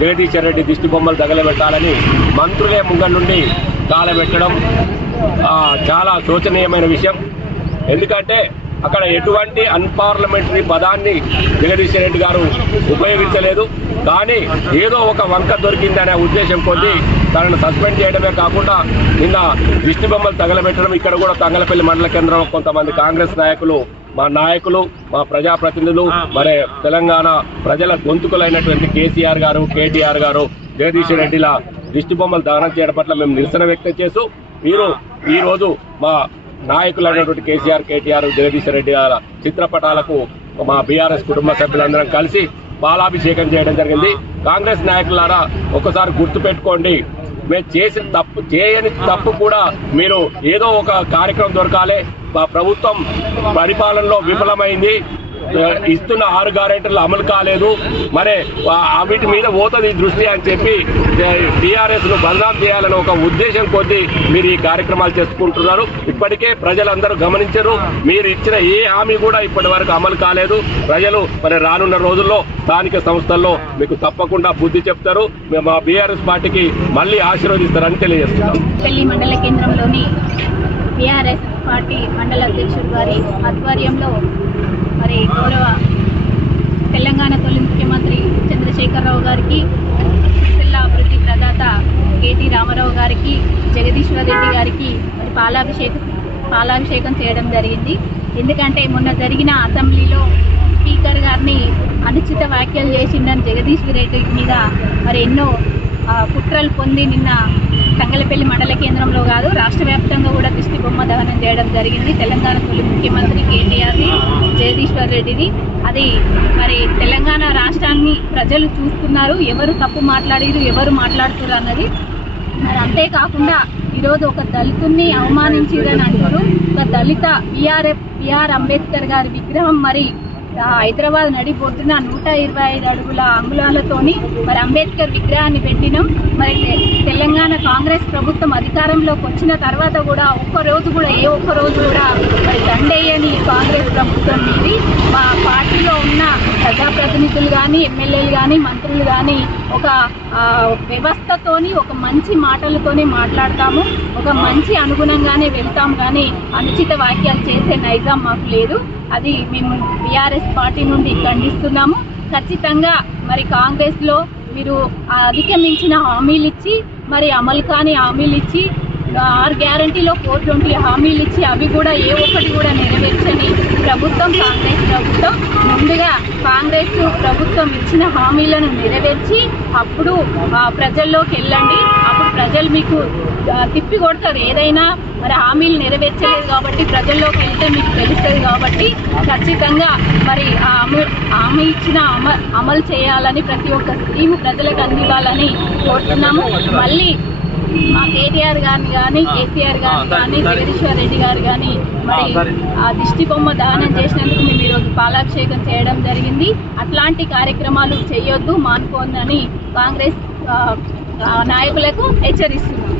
జగదీశ్వర రెడ్డి దిష్టి బొమ్మలు తగలబెట్టాలని మంత్రులే ముంగ నుండి కాలబెట్టడం చాలా శోచనీయమైన విషయం. ఎందుకంటే అక్కడ ఎటువంటి అన్పార్లమెంటరీ పదాన్ని జగదీశ్వర రెడ్డి గారు ఉపయోగించలేదు. కానీ ఏదో ఒక వంక దొరికిందనే ఉద్దేశం కొద్దీ తనను సస్పెండ్ చేయడమే కాకుండా నిన్న దిష్టి బొమ్మలు తగలబెట్టడం. ఇక్కడ కూడా తంగలపల్లి మండల కేంద్రంలో కొంతమంది కాంగ్రెస్ నాయకులు, మా ప్రజాప్రతినిధులు, మరి తెలంగాణ ప్రజల గొంతుకులైనటువంటి కేసీఆర్ గారు, కేటీఆర్ గారు జగదీశ్వర రెడ్డిల దిష్టి బొమ్మలు దహనం చేయడం పట్ల మేము నిరసన వ్యక్తం చేస్తూ ఈ రోజు మా నాయకులైనటువంటి కేసీఆర్, కేటీఆర్, జగదీశ్వర రెడ్డి గారి చిత్రపటాలకు మా బీఆర్ఎస్ కుటుంబ సభ్యులందరం కలిసి పాలాభిషేకం చేయడం జరిగింది. కాంగ్రెస్ నాయకులారా ఒకసారి గుర్తు పెట్టుకోండి, మేము చేయని తప్పు కూడా మీరు ఏదో ఒక కార్యక్రమం దొరకాలి. ప్రభుత్వం పరిపాలనలో విఫలమైంది, ఇస్తున్న 6 గ్యారెంటీలు అమలు కాలేదు, మరి వీటి మీద పోతుంది దృష్టి అని చెప్పి టీఆర్ఎస్ ను బదనాం చేయాలని ఒక ఉద్దేశం కొద్దీ మీరు ఈ కార్యక్రమాలు చేసుకుంటున్నారు. ఇప్పటికే ప్రజలందరూ గమనించారు, మీరు ఇచ్చిన ఏ హామీ కూడా ఇప్పటి వరకు అమలు కాలేదు. ప్రజలు మరి రానున్న రోజుల్లో స్థానిక సంస్థల్లో మీకు తప్పకుండా బుద్ధి చెప్తారు. మా బీఆర్ఎస్ పార్టీకి మళ్ళీ ఆశీర్వదిస్తారని తెలియజేస్తున్నాం. మండల కేంద్రంలోని బీఆర్ఎస్ పార్టీ మండల అధ్యక్షుడు గారి ఆధ్వర్యంలో మరి గౌరవ తెలంగాణ తొలి ముఖ్యమంత్రి చంద్రశేఖరరావు గారికి, జిల్లా అభివృద్ధి ప్రదాత కేటీ రామారావు గారికి, జగదీశ్వర రెడ్డి గారికి మరి పాలాభిషేకం చేయడం జరిగింది. ఎందుకంటే మొన్న జరిగిన అసెంబ్లీలో స్పీకర్ గారిని అనుచిత వ్యాఖ్యలు చేసిందని జగదీశ్వర రెడ్డి మీద మరి ఎన్నో కుట్రలు పొంది నిన్న తంగలపల్లి మండల కేంద్రంలో కాదు రాష్ట్ర వ్యాప్తంగా కూడా దిష్టి బొమ్మ దహనం చేయడం జరిగింది. తెలంగాణ తొలి ముఖ్యమంత్రి కేటీఆర్ది, జగదీశ్వర్ రెడ్డిది. అది మరి తెలంగాణ రాష్ట్రాన్ని ప్రజలు చూస్తున్నారు, ఎవరు తప్పు మాట్లాడారు, ఎవరు మాట్లాడుతున్నారు అన్నది. మరి అంతేకాకుండా ఈరోజు ఒక దళితుల్ని అవమానించిందని అంటారు. ఒక దళిత బిఆర్ అంబేద్కర్ గారి విగ్రహం మరి హైదరాబాద్ నడిబొడ్డున 125 అడుగుల అంగుళాలతోని మరి అంబేద్కర్ విగ్రహాన్ని పెట్టినాం. మరి తెలంగాణ కాంగ్రెస్ ప్రభుత్వం అధికారంలోకి వచ్చిన తర్వాత కూడా ఏ ఒక్క రోజు కూడా మరి దండేయని కాంగ్రెస్ ప్రభుత్వం మీది. మా పార్టీలో ఉన్న ప్రజాప్రతినిధులు కానీ, ఎమ్మెల్యేలు కానీ, మంత్రులు కానీ ఒక వ్యవస్థతోని ఒక మంచి మాటలతోనే మాట్లాడతాము, ఒక మంచి అనుగుణంగానే వెళ్తాం. కానీ అనుచిత వ్యాఖ్యలు చేసే నైజం మాకు లేదు. అది మేము బీఆర్ఎస్ పార్టీ నుండి ఖండిస్తున్నాము. ఖచ్చితంగా మరి కాంగ్రెస్ లో మీరు అధిగమించిన హామీలు ఇచ్చి మరి అమలు కాని హామీలు ఇచ్చి 6 గ్యారంటీలో 420 హామీలు ఇచ్చి అవి కూడా ఏ ఒక్కటి కూడా నెరవేర్చని ప్రభుత్వం కాంగ్రెస్ ప్రభుత్వం. ముందుగా కాంగ్రెస్ ప్రభుత్వం ఇచ్చిన హామీలను నెరవేర్చి అప్పుడు ప్రజల్లోకి వెళ్ళండి. అప్పుడు ప్రజలు మీకు తిప్పి కొడతారు. ఏదైనా మరి హామీలు నెరవేర్చలేదు కాబట్టి ప్రజల్లోకి వెళ్తే మీకు తెలుస్తుంది. కాబట్టి ఖచ్చితంగా మరి హామీ ఇచ్చిన అమలు చేయాలని ప్రతి ఒక్క స్కీము ప్రజలకు అందివ్వాలని కోరుతున్నాము. మళ్ళీ మా కేటీఆర్ గారిని కానీ, కేసీఆర్ గారిని కానీ, జగదీశ్వర్ రెడ్డి గారు కానీ మరి ఆ దిష్టి బొమ్మ దహనం చేసినందుకు మేము ఈరోజు పాలాభిషేకం చేయడం జరిగింది. అట్లాంటి కార్యక్రమాలు చేయొద్దు, మానుకోందని కాంగ్రెస్ నాయకులకు హెచ్చరిస్తున్నాం.